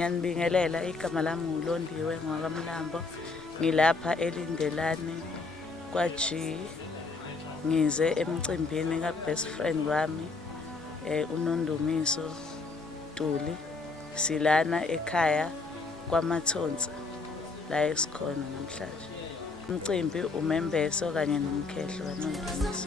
Ngiyanibingelela, igama lami nguLondiwe Ngwakamlambo. Ngilapha eLindelane kwaG. Ngize emcimbini ka-best friend wami uNondumiso Ntuli. Silana ekhaya kwaMathonsi la esikhona namhlanje. Umcimbi umembeso kanye nomkhehlo kaNondumiso.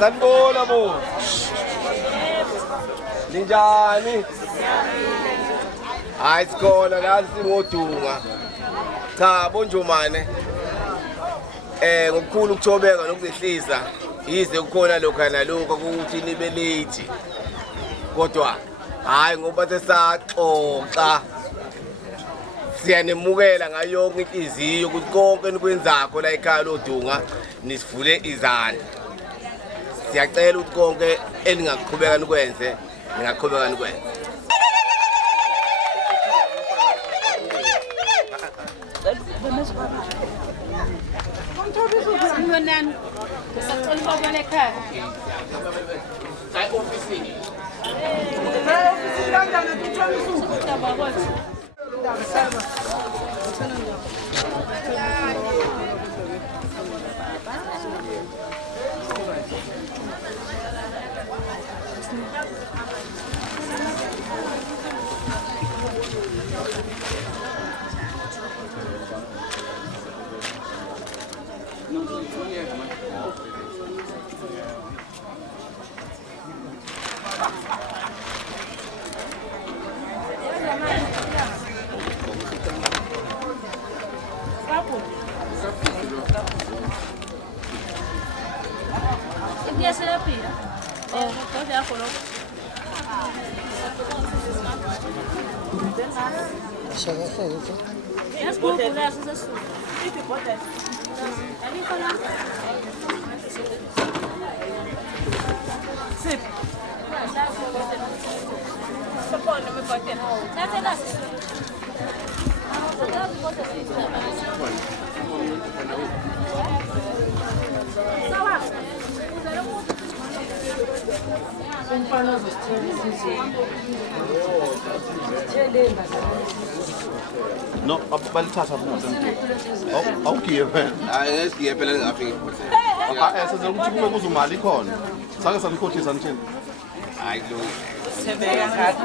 Sanibona bo. Ninjani? Hayi sikhona la singodunga. Cha bonjomane. Ngokukhulu ukuthobeka nokuzehlisa yize kukhona lokho nalokho ukuthi nibe late. Kodwa hayi ngoba sesaxoxa siyanemukela ngayo yonke inhliziyo ukuthi konke nikwenzakho la ekhaya lodunga nisivule izandla. Siyacela ukuthi konke eningaqhubeka nikwenze ningaqhubeka nikwenze. Sanibonani. Ngisacela ukubona ekhaya. Hayi ofisini. Ofisini kanjani uthola usuku? Udaba kwathi. No, balithatha futhi. Awugiye phela. Hayi ngesigiye phela ngafika. Senze ukuthi kube kuzumali khona. Sake sanikhothisa nithini? Hayi lo. Sebeka ngathi.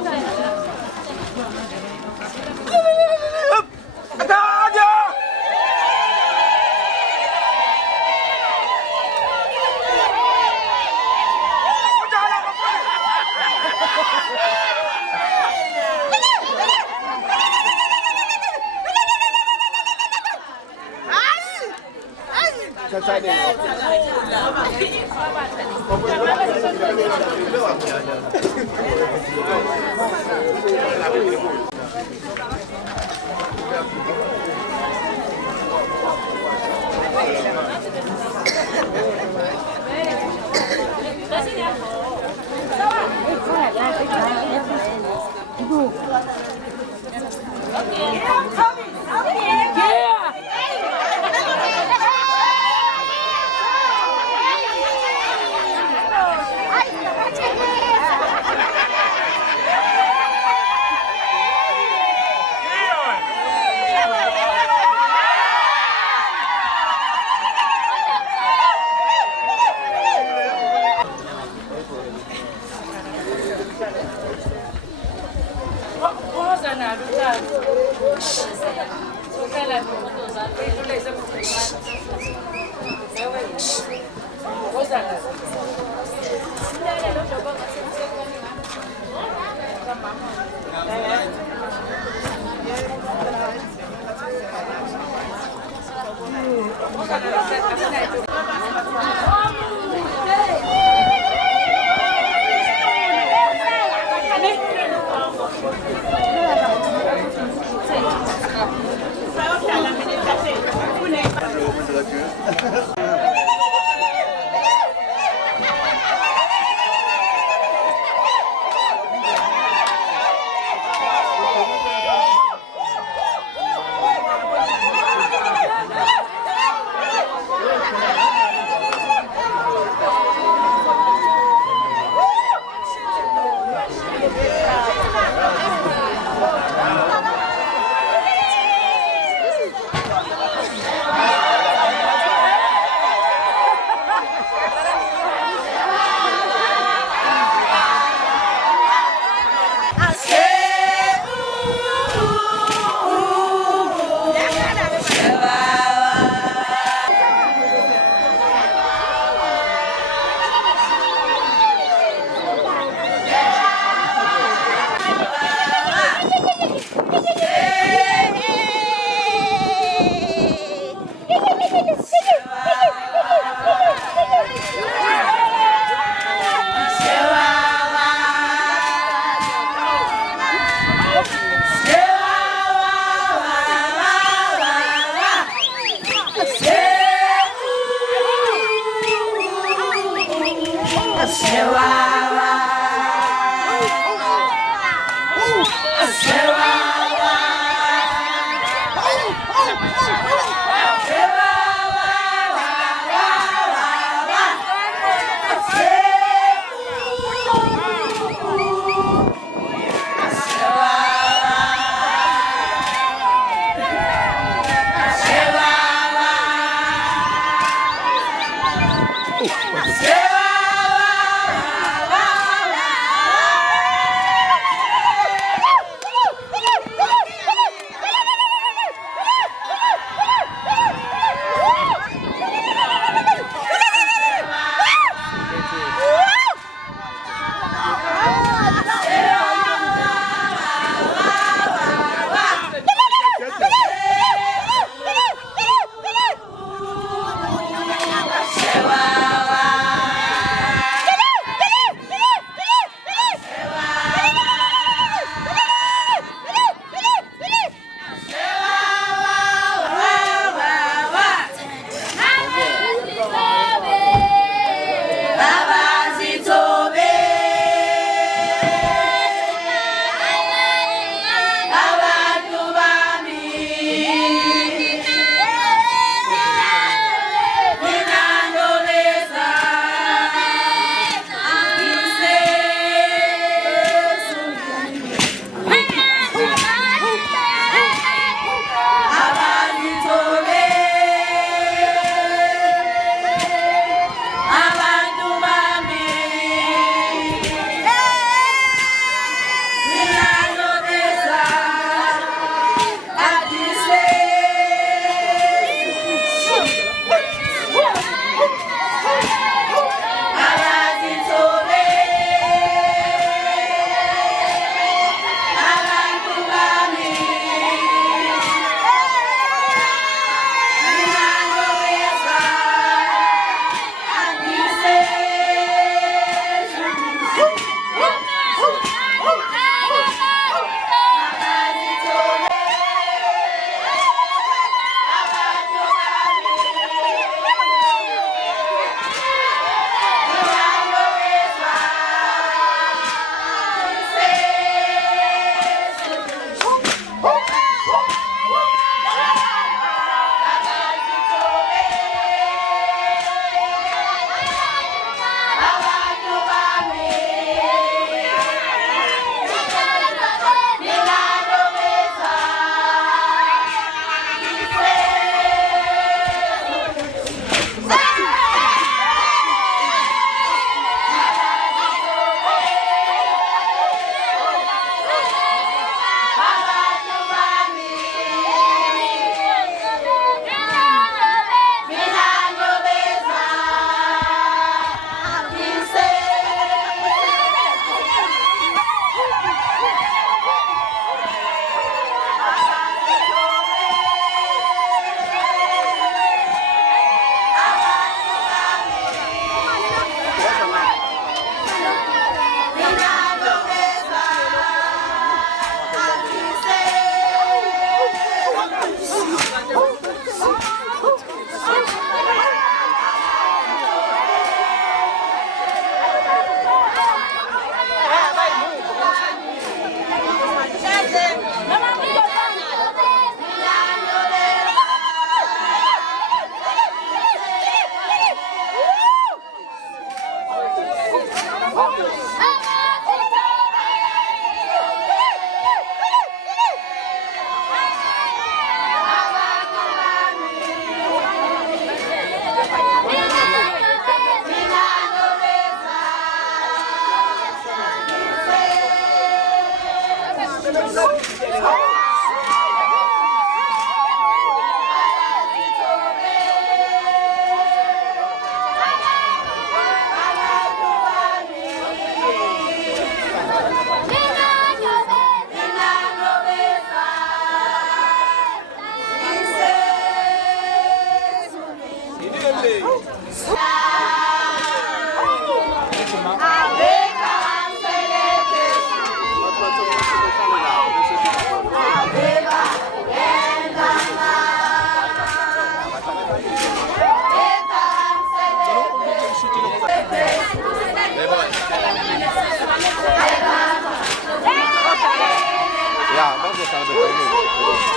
bahlala bebhekene.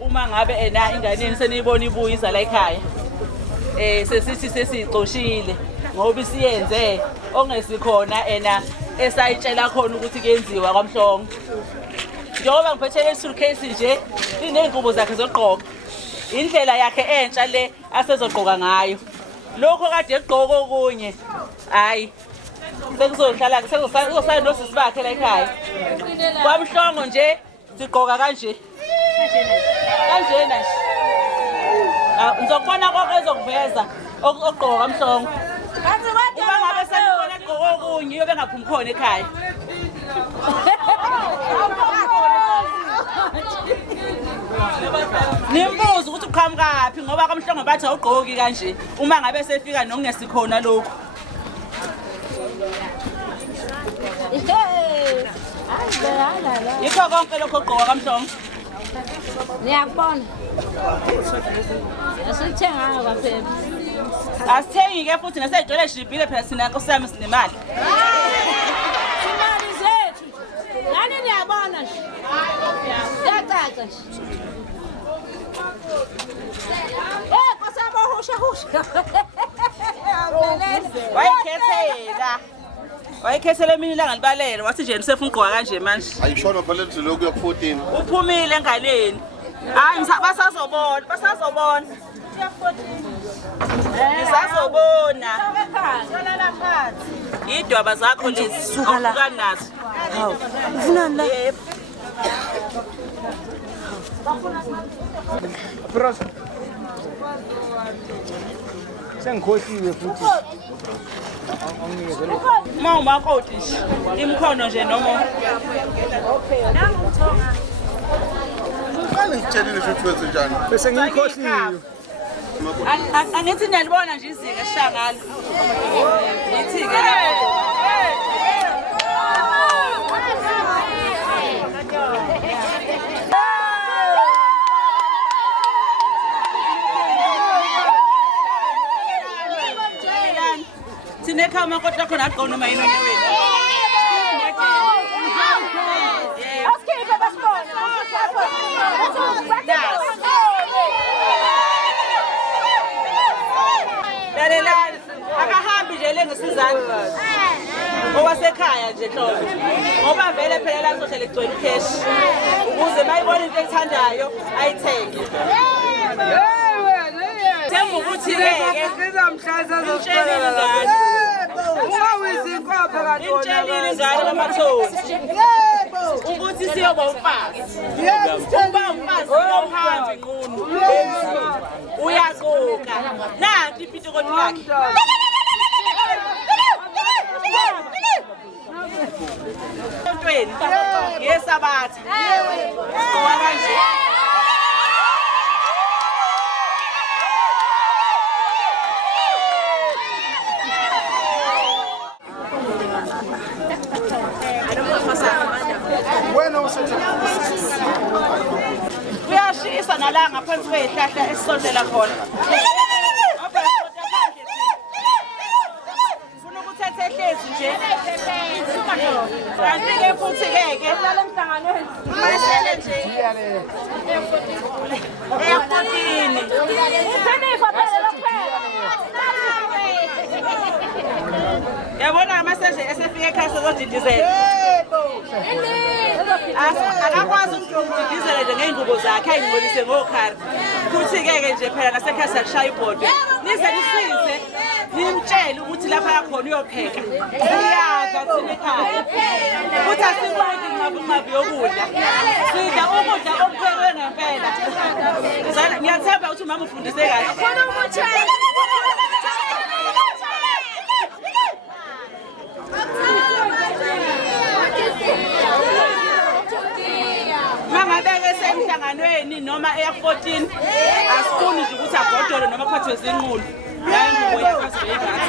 Uma ngabe ena ingane seniyibona ibuyiza la ekhaya sesithi sesixoshile ngoba isiyenze ongesikhona ena esayitshela khona ukuthi kuyenziwa kwaMhlongo. Njengoba ngiphethe le suitcase nje iney'ngubo zakhe zokugqoka, indlela yakhe entsha le asezogqoka ngayo. Lokho kade egqoka okunye hayi sekuzohlala sekuzosala nosisi bakhe la ekhaya. KwaMhlongo nje sigqoka kanje kanjena nje. Ngizokubona konke ezokuveza okugqoka kwaMhlongo. Uma ngabe senibona egqoka okunye yobe ngaphumi khona ekhaya. Nimbuza ukuthi uqhamukaphi ngoba kwaMhlongo bathi awugqoki kanje uma ngabe sefika nokungesikhona lokho. Yikho konke lokho ogqoka kwaMhlongo. Ngiyakubona. Asithenga kwaphela. Asithengi ke futhi nasejole shibhile phela sina nkosami sinemali. Imali zethu. Nani niyabona nje. Yacaca nje. Kwasaba husha. Wayikhethela mina ilanga libalele wathi nje nisefuna ugqoka kanje manje. Ayishona phela lithi lokhu ku14. Uphumile engaleni. Hayi basazobona. Nisazobona. Solala phansi. Idwaba zakho lezi awuka nazo. Hawu. Ufuna la? Bros. Sengikhohliwe futhi. Uma umakoti nje imkhono nje noma Ngale ngitshelile ukuthi wenze njani. Bese ngikhohliwe. angithi niyalibona nje izinga eshangalo yithi ke lapho Sine kama kota khona aqona noma yini onyaweni. Asikhiphe basibone. Lalelani akahambi nje lengesizathu. Owasekhaya nje hlobo. Ngoba vele phela la sohlele igcwele cash. Ukuze mayibona into ethandayo ayithenge. Themba ukuthi ke ngizamhlaza zosixolela ngani. Ungawizinkophe kanti wona. Intshela ngani amathoni. Ukuthi siyoba umfazi. Uba umfazi uhambe inqunu. Uyaqoka. Nanti ipitokoti lakhe. Ntweni yesabatha. Ngoba kanje. Kuyashisa nala ngaphansi kwezihlahla esisondela khona. Ufuna ukuthatha ehlezi nje. Kanti ke futhi ke emhlanganweni. Masele nje. Eyafotini. Uphenifa phela lokuphela. Yabona amaseje esefika ekhaya sezodidizela. Akakwazi ukudidizela nje ngey'ngubo zakhe ayingcolise ngokhari. Futhi-ke nje phela nasekhaya siyakushaya ibhodwe. Nize nisize nimtshele ukuthi lapha yakhona uyopheka. Siyadla thina ekhaya. Futhi asikwazi inqabi yokudla. Sidla ukudla okuphekwe ngempela. Ngiyathemba ukuthi umama ufundise kahle. Mangabeke semhlanganweni noma eya14 asifuni nje ukuthi agodole noma kuphathwe zinqulu. La ngubo yakwaZibhekazi.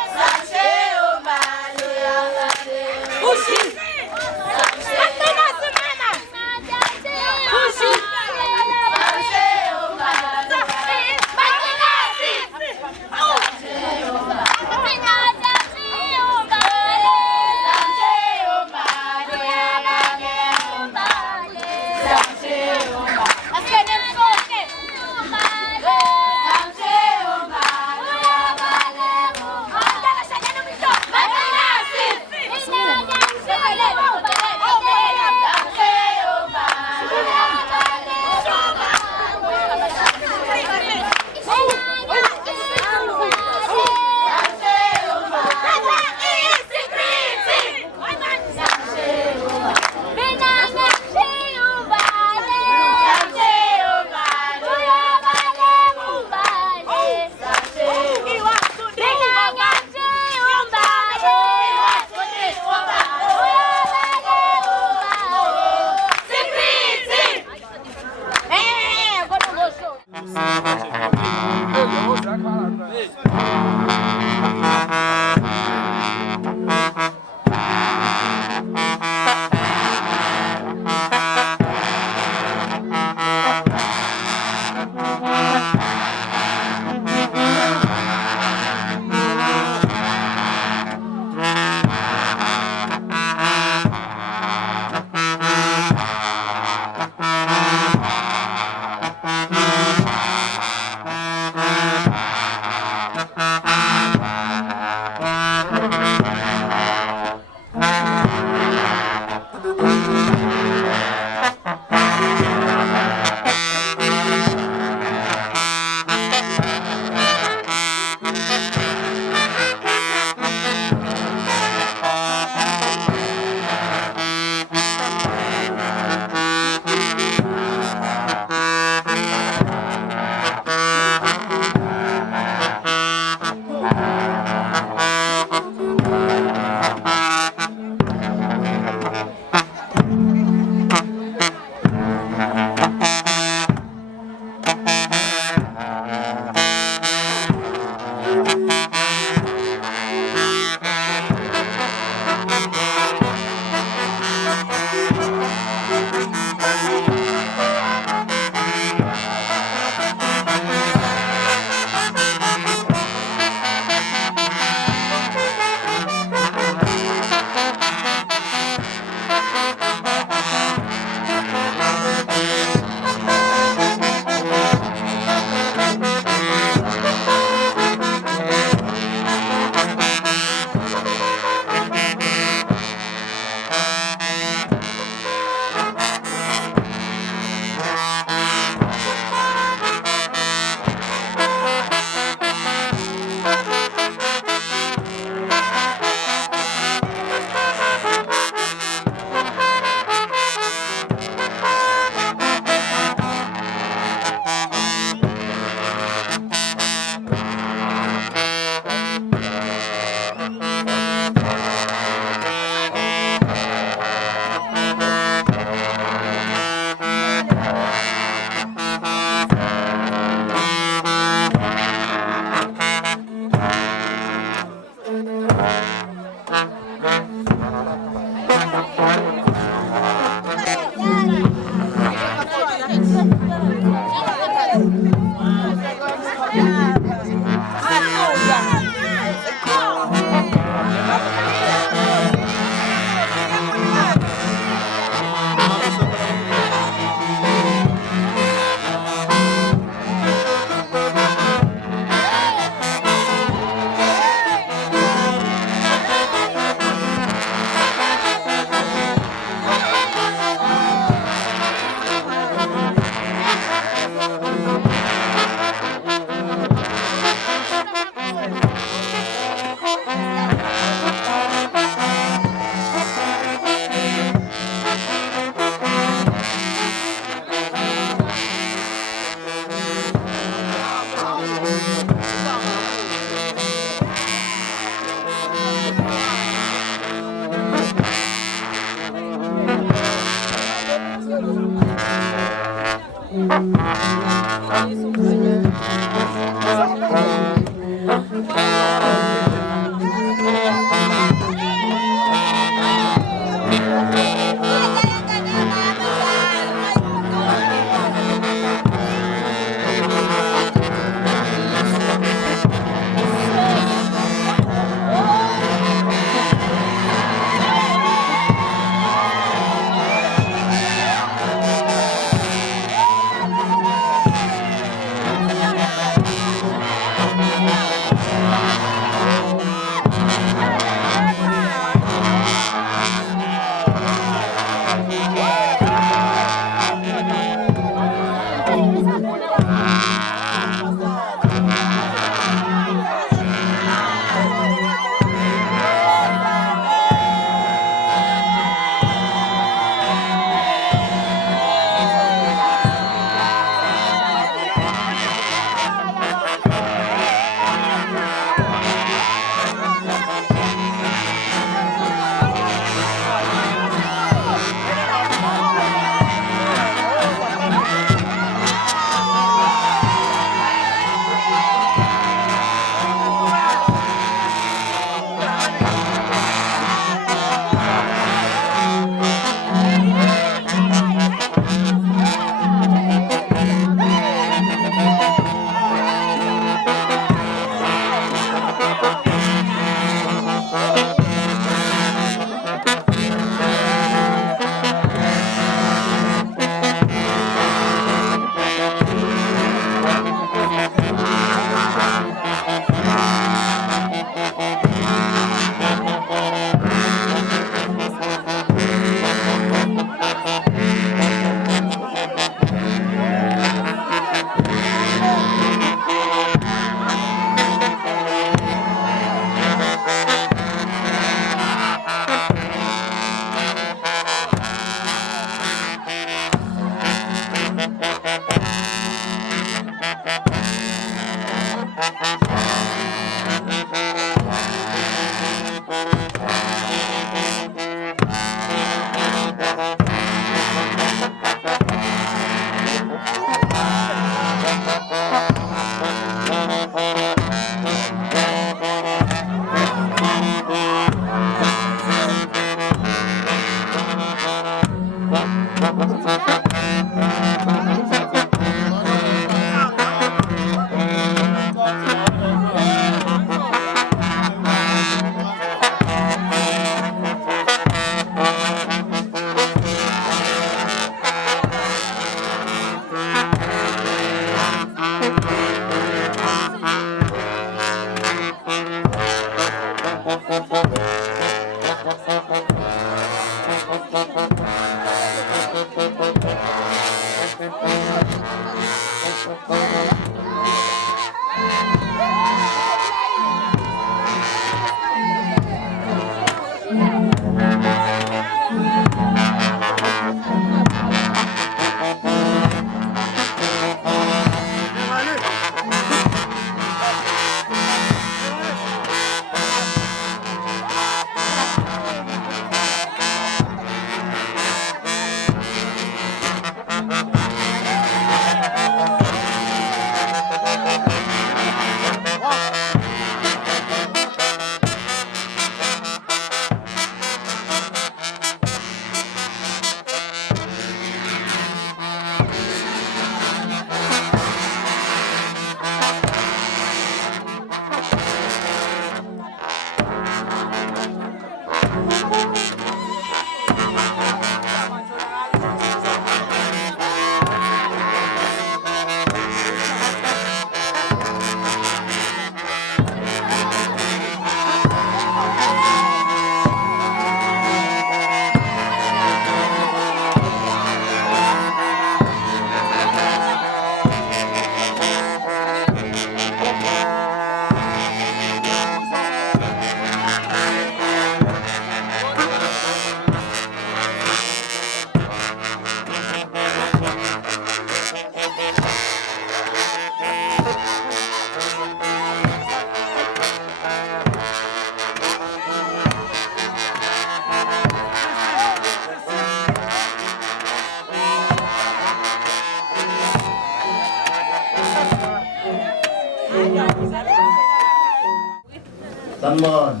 sanibona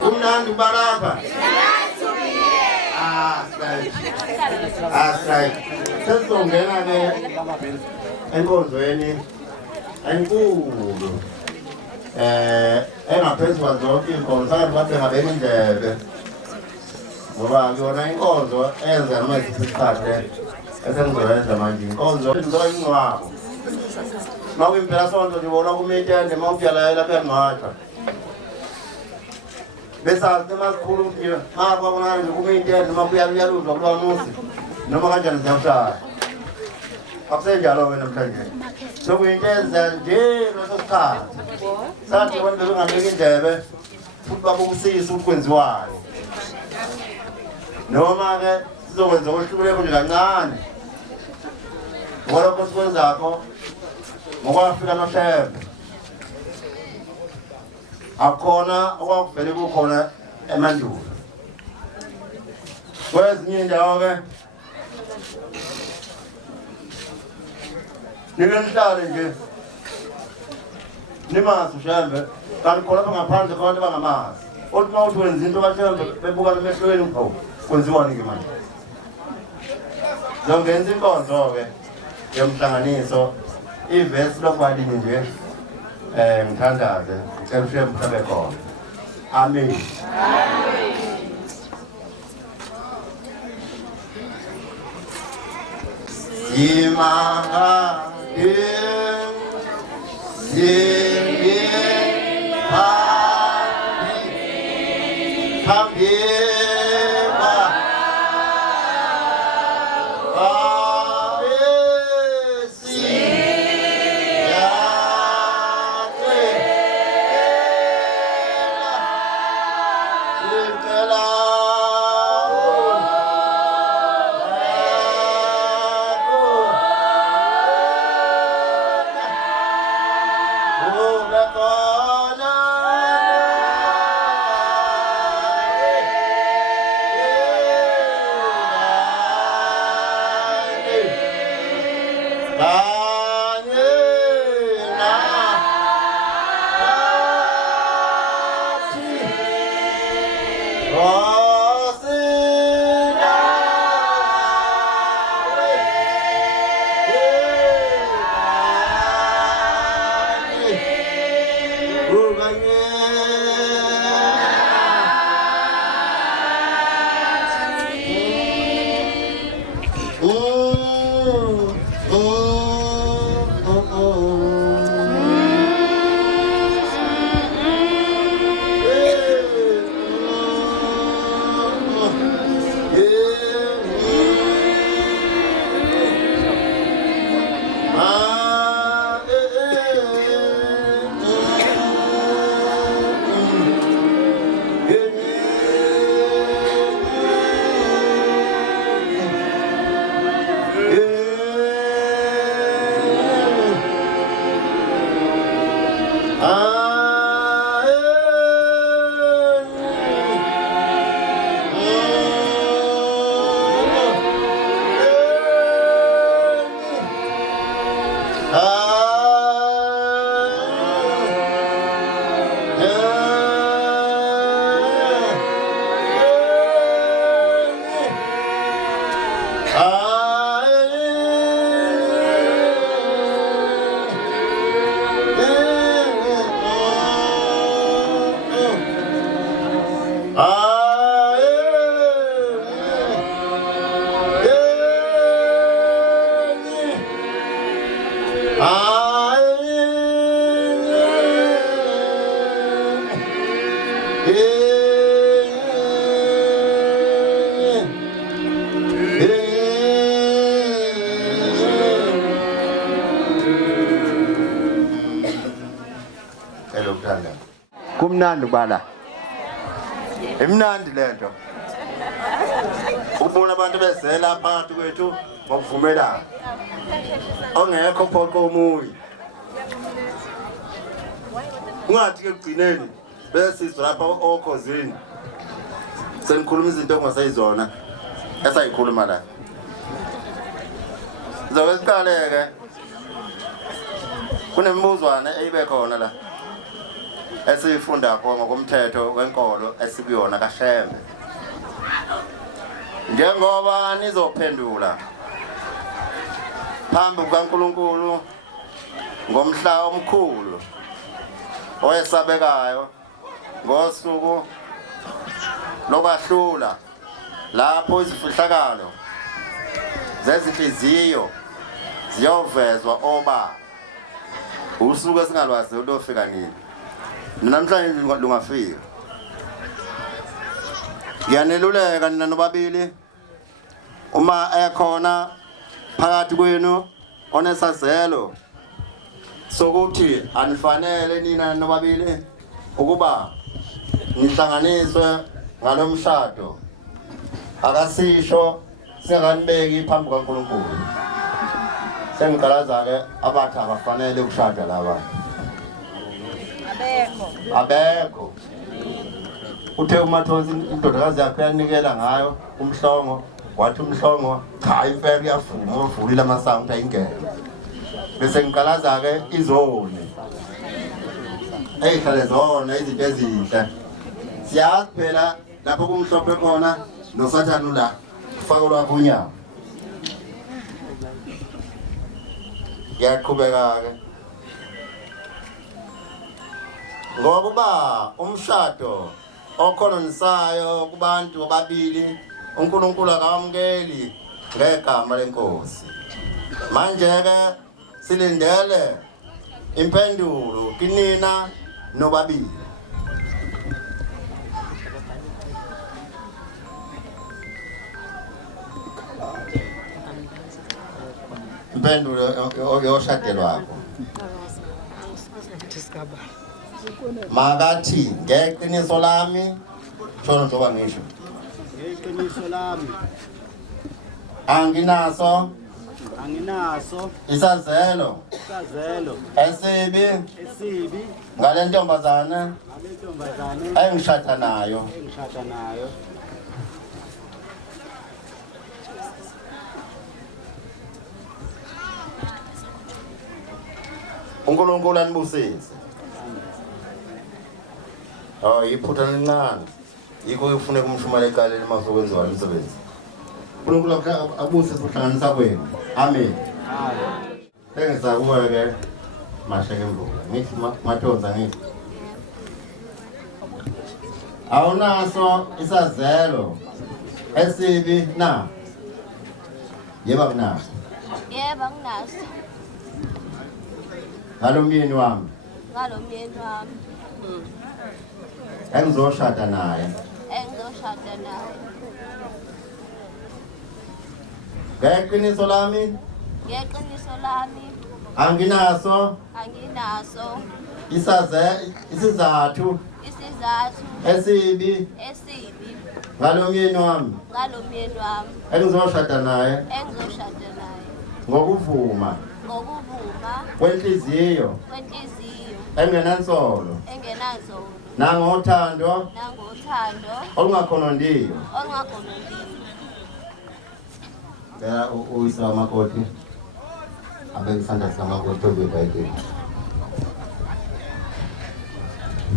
kumnandi balapha right sesizongena ke enkonzweni enkulu engaphezu kwazo zonke iy'nkonzo bathi ngabeka indlebe ngoba kuyona inkonzo enza noma isiphi isikhathi esengizoyenza manje inkonzo enziwa ingcwabo makuyimpelasonto ndibona kumitende mawukuyalayela kuyangcwatha besazi emasikhulu makwabonani nje kumitende makuyaluzwa kulowa musi noma kanjani ziyawushaya akusenjalo-ke namhlanje sokuyintenza nje leso sikhathi sathi abantu bebengabeka indlebe futhi babukusisa ukuthi kwenziwayo noma-ke sizokwenza okuhluleko nje kancane ngokolokho sikwenzakho ngokwafika amashembe akhona okwakuvele kukhona emandulo kwezinye indawo-ke nike nihlale nje nimazi ushembe kanti khona bangaphandle kwabantu bangamazi othi uma uthi wenza into kashembe bebukana emehlweni hawu kwenziwani-ke manje zongenza inkonzo-ke yomhlanganiso ivesi lokwalinye nje ngithandaze ngicela ushembe mhlabe khona amen Simanga kumnandi bala imnandi lento ubona abantu bezela phakathi kwethu ngokuvumelana ongekho phoqo omuyi ungathi ke kugcineni bese sizwa lapha okhozini senikhuluma izinto ongasayizona esayikhuluma la Zawesiqaleke kunemibuzwana eyibe khona la esifunda ngokomthetho wenkolo esikuyona kaShembe. Njengoba nizophendula phambi kukaNkulunkulu ngomhla omkhulu oyesabekayo ngosuku lokwahlula lapho izifihlakalo zezinhliziyo ziyovezwa obaba. Usuku esingalwazi lofika nini. Namhlanje lungafika. Ngiyaneluleka nina nobabili uma ekhona phakathi kwenu onesazelo sokuthi anifanele nina nobabili ukuba nihlanganiswe ngalomshado. Akasisho singanibeki phambi kaNkulunkulu. Sengicalaza ke abathi abafanele ukushada laba. Abekho. Uthe uMathonsi indodakazi yakhe yanikela ngayo umhlongo, wathi umhlongo cha impela uyavuma uvulile amasango ukuthi ayingene. Bese ngicalaza ke izone. Eyihlale zona izinto ezinhle. Siyazi phela lapho kumhlophe khona noSathane la ufakelwa kunyama. Yaqhubeka ke ngoba umshado okhononisayo kubantu ababili uNkulunkulu akawamukeli ngegama lenkosi. Manje ke silindele impendulo kinina nobabili. Impendulo yoshadelwakho. Makathi ngeqiniso lami shona njoba ngisho. Ngeqiniso lami Anginaso isazelo esibi ngale ntombazane engishada nayo. uNkulunkulu anibusise. Iphutha lincane. Yikho kufuneka umshumela eqaleni mase kwenziwa umsebenzi. uNkulunkulu abuse ukuhlanganisa kwenu. Amen. Sengisakuwe ke masheke mvula. Ngithi Mathonsa ngithi. Awunaso isazelo esibi na? Yebo nginaso. Yebo nginaso. Ngalomyeni wami. Engizoshada naye. Ngeqiniso lami. Anginaso isizathu esibi ngalomyeni wami. Engizoshada naye. Ngokuvuma kwenhliziyo engenansolo nangothando olungakhonondiyo. Ya uyisa makoti abekisanda samakoti obebhayibheli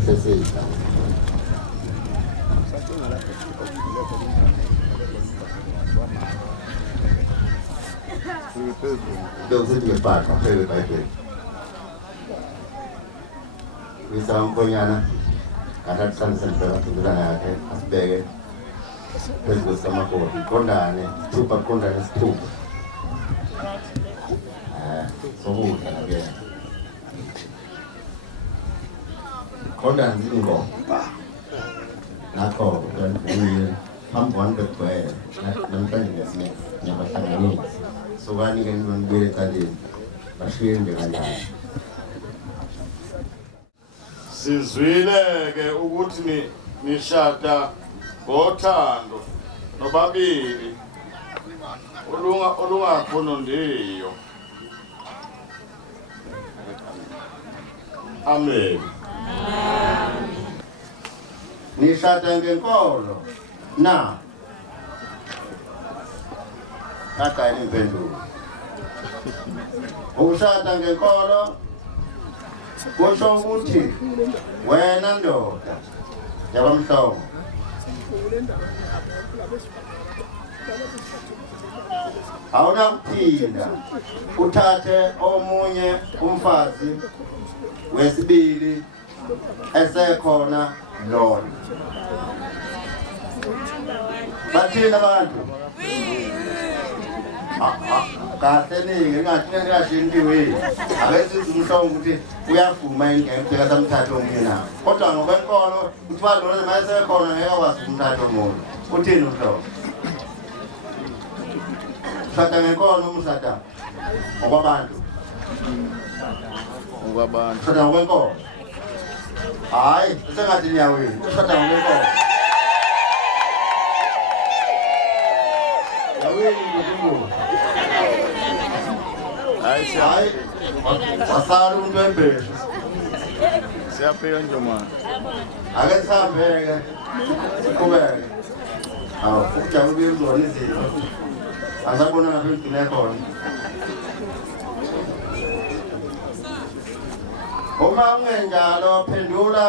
sesisa Doesn't get back on favorite by day. With some Koyana, I had some center to the Lanaka, as big as with some Kondane, Tupa Kondane, Stup. So who again? Kondan didn't go. Nako, when we pump one the way, not me, never had so when you can do it at the machine behind that. Sizwile ke ukuthi nishada ngothando nobabili olungakhonondiyo. Amen. Nishada ngenkolo na akayini impendulo. Ushada ngenkolo kusho ukuthi wena ndoda yakwamhlongo awunakuphinda uthathe omunye umfazi wesibili esekhona lona. Bathina abantu kahle ningi ngingashintiwe akesithi umhlongo ukuthi uyavuma ingeke samthatha omunye na kodwa ngokwenkolo ukuthi balona mayesekhona ngeke akwazi umthatha omunye. Uthini umhlongo? Shada ngenkolo umshada ngokwabantu shada ngokwenkolo hayi sengathi niyawini shada ngokwenkolo hayi wasala umuntu wembesha Siyaphika nje manje. ake sihambeke siqhubeke ukujabula izona izinto asabona ngapha emgcine khona. Uma ungenjalo phendula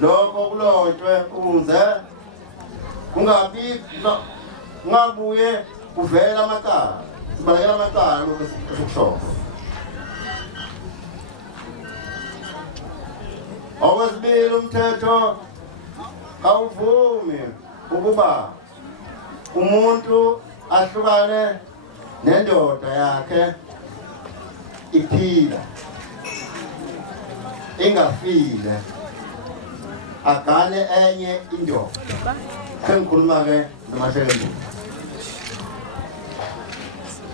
lokho kulotshwe ukuze ungabuye kuvela amacala sibalekela amacala lokho esikushoyo. Okwesibili umthetho awuvumi ukuba umuntu ahlukane nendoda yakhe iphila ingafile agane enye indoda. Sengikhuluma ke noMashekembu.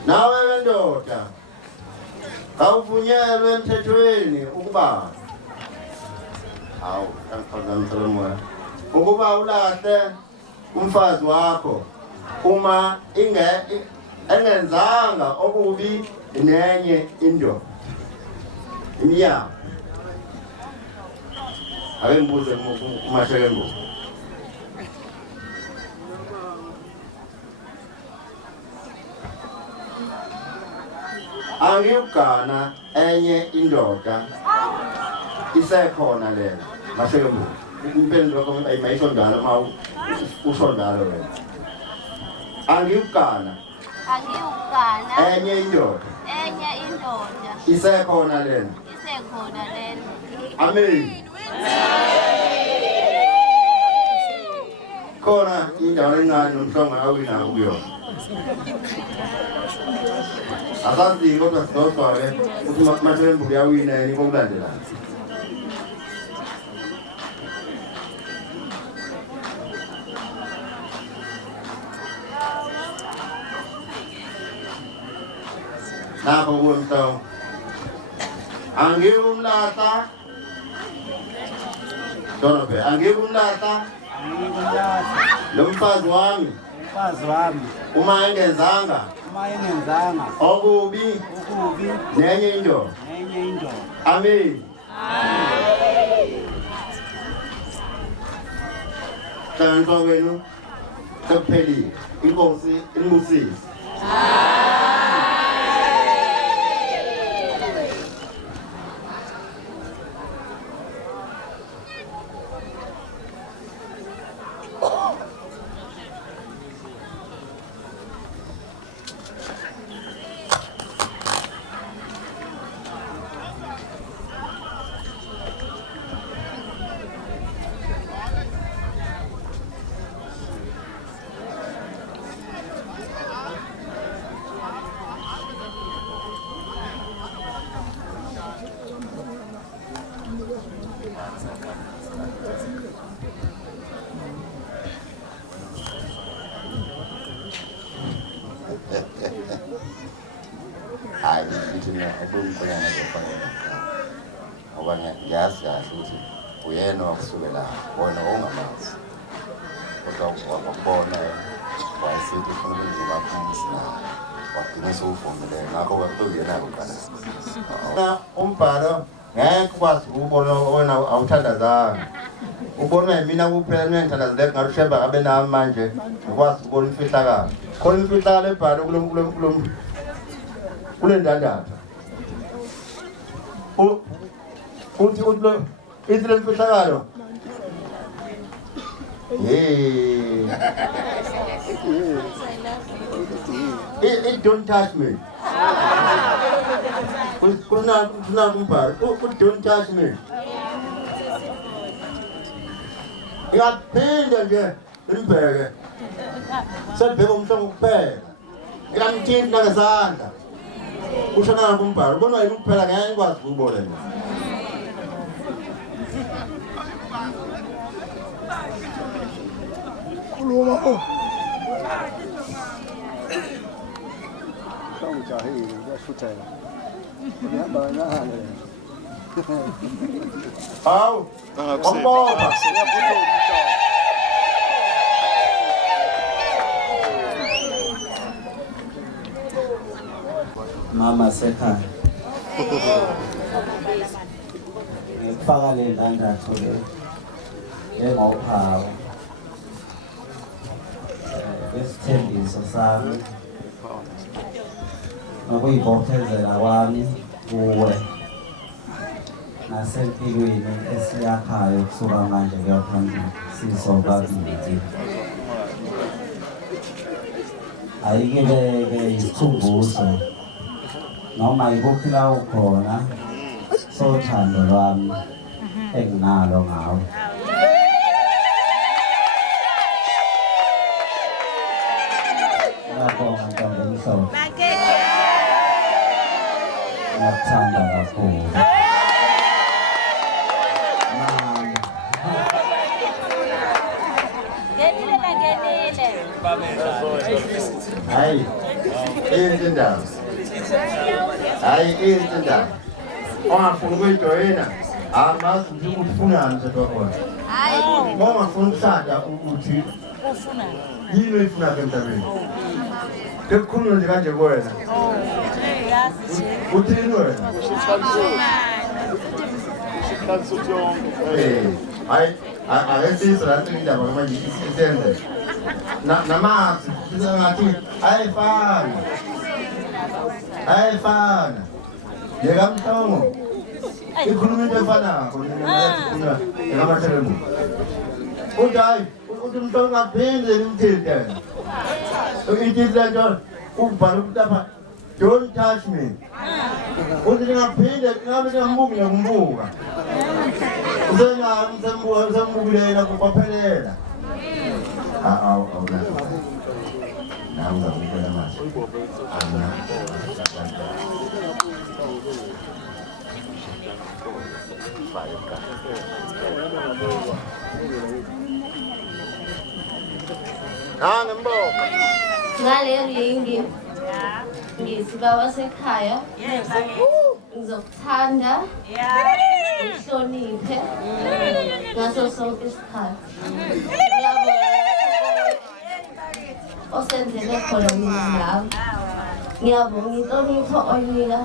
Nawe ndoda awuvunyelwe emthethweni ukuba ukuba ulahle umfazi wakho uma engenzanga okubi nenye indoda. Imiyalo ake ngibuze kuMashekembu. Angiyugana enye indoda isekhona lena Mashekembu. Impendulo yakho ayisho njalo uma usho njalo wena. Angiyugana enye indoda isekhona lena. Amen. Khona indawo encane nomhlongo awina kuyo. Asazi kodwa sizozwa-ke ukuthi Mashekembu uyawina yini kokulandelana. Nakho kumhlongo angiyumlahla Donobe angiyumlahla lo mfazi wami uma engenzanga okubi nenye indoda. Amen. Kanto wenu sephelile inkosi inibusise. Hayi ngithina ubumkhonyana zofanele. Ngoba ngiyazi kahle ukuthi uyena wakusukela wona ongamazi. Kodwa wakubona wayesithi ufuna ukwenza kakhulu waqinisa uvumile ngakho kwakuyena uqala. Umbhalo ngeke ukwazi ukubona wena awuthandazanga. Ubona mina kuphela ngiyathandazela ngarusheba ngabe nami manje ngikwazi ukubona imfihlakalo. Khona imfihlakalo ebhalo kule ndandatha. uthi lo ithi lemfihlakalo it don't touch me kuna kumbhalo don't touch me ngaphinda nje imbheke sebheka umhlongo kuphela ngamthinta ngesandla kusho nanga kumbhalo ubona yini kuphela ngeke ngikwazi ukubona nje kuluma Jahil, dia sudah. Dia banyak. Au, kombo. Mama sekhaya. Ngifaka le ndandatho le engophawu. Isithembiso sami. Nokuyibophezela kwami kuwe nasempilweni esiyakhayo kusuka manje kuyaphambili sisobabili. Ayikebeke isikhumbuzo noma ikuphi la ukhona sothando lwami enginalo ngawe. Ngiyabonga Ntombi Mhlophe. Nakuthanda kakhulu. Hayi, indaba. Hayi, indaba. Ongafuna ukuyijoyina, amazi ukuthi ufunani sekhona. Hayi, ongafuna ukushada uthi ufunani. Yini uyifuna emntabeni? Kukhulunywa nje kanje kuwena. Uthini wena? Hayi, akesizwe la indaba manje isenze. Namazi ngathi ayifana ngekamhlongo ikhuluma into efanayo ngamathelemuko uthi hayi uthi umhlongo ngaphinde nimthinte ithi lento ubhala ukuthi lapha don't touch me uthi ningaphinde ngabe ngambuki nokumbuka usembukilela kupaphelela Now we're going to match. Ngale lingi ngisibawa sekhaya ngizokuthanda ngihloniphe ngaso sonke isikhathi osenzele khona mina nawe ngiyabonga inhlonipho oyinika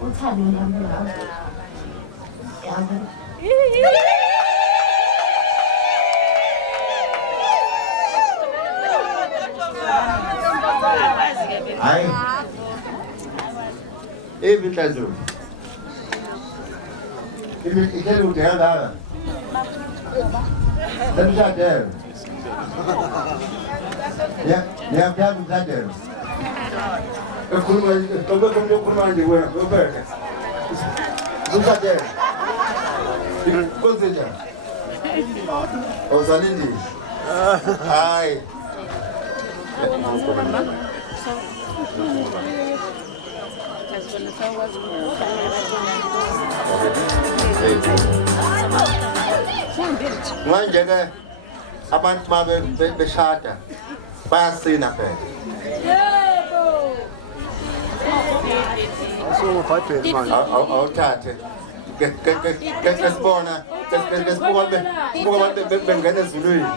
uthando lami nawe yabo Hayi Ebinhlanzo Ikele udela Ndamshadela Ya mshadela Ekhuluma nje wena ubeke Ndamshadela Konseja Ozalindi Hayi Manje ke abantu babe beshada bayasina phela. Yebo. So mfadweni manje. Awuthathe. Ke sibona bengena ezulwini.